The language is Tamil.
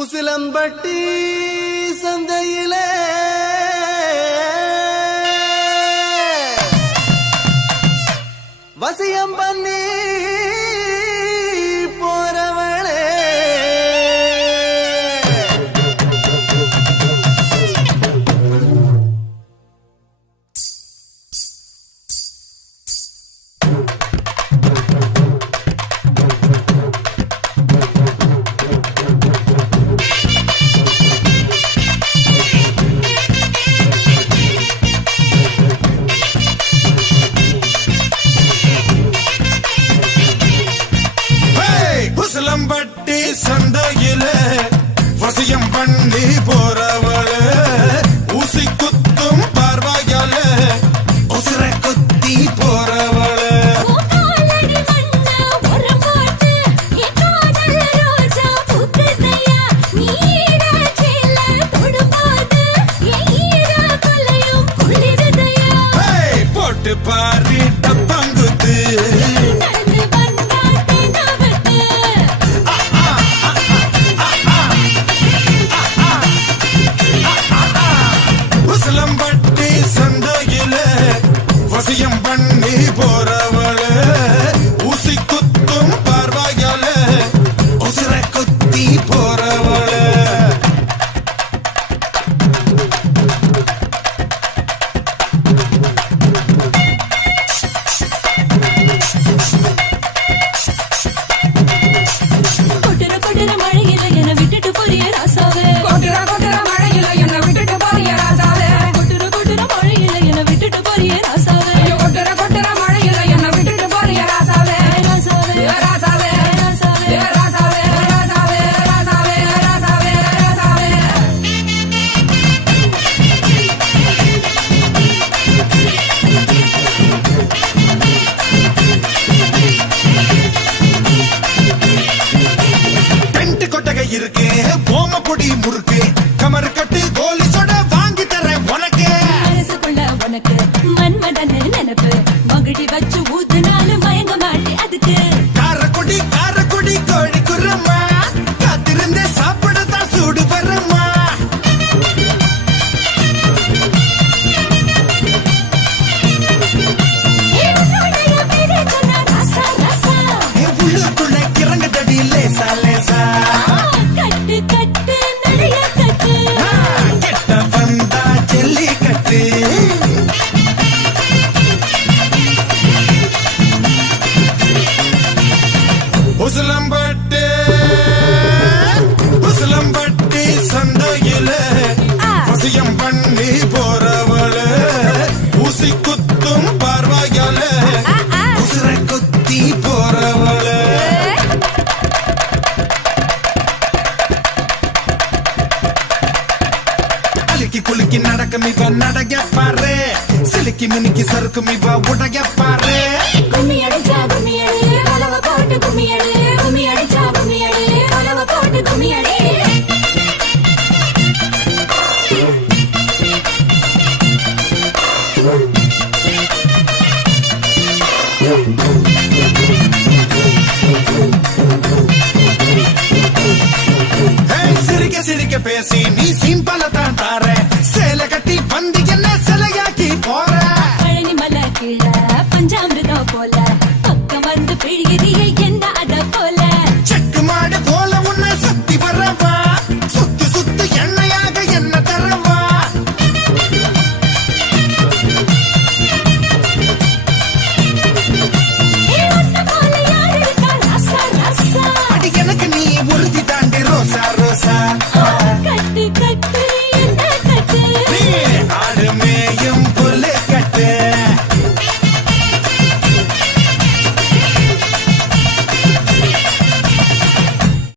உசிலம்பட்டி சந்தையிலே வசியம் பண்ணி போறவளே உசிலம்பட்டி சந்தையில வசியம் பண்ணி போறவள ஊசி குத்தும் பார்வையால உசுர குத்தி போறவள போட்டு பாரு டப்பாங்குத்து உசிலம்பட்டி சந்தையில வசியம் பண்ணி போறவள ஊசி குத்தும் பார்வையால உசுர குத்தி போறவள இருக்கு போம பொடி முறுக்கு கமர் கட்டு கோலி சொட வாங்கி தரேன் உனக்கு மனசுக்குள்ள உனக்கு மன்மதன் நினைப்பு மகிழி வச்சு ஊத்துனாலும் மயங்க மாட்டே அதுக்கு காரக்குடி கோழி குரம்மா காத்திருந்தே சாப்பிடத்தான் சூடு வரம்மா உள்ளுக்குள்ள கிறங்க தடி லேசா லேசா கெட்ட வந்தா ஜல்லி கட்டு உசிலம்பட்டி சந்தையில வசியம் பண்ணி போறவள ஊசி குத்தும் பார்வையால உசுர குத்தி போறவள குலுக்கி நடக்கும் இவ நடக்க பாரு சிலுக்கி மினுக்கி சறுக்கும் இவ உடைய பாரு கும்மி அடிச்சா கும்மி அடி அளவ போட்டு கும்மி அடி கும்மி அடிச்சா கும்மி அடி அளவ போட்டு கும்மி அடி சிரிக்க சிரிக்க பேசி நீ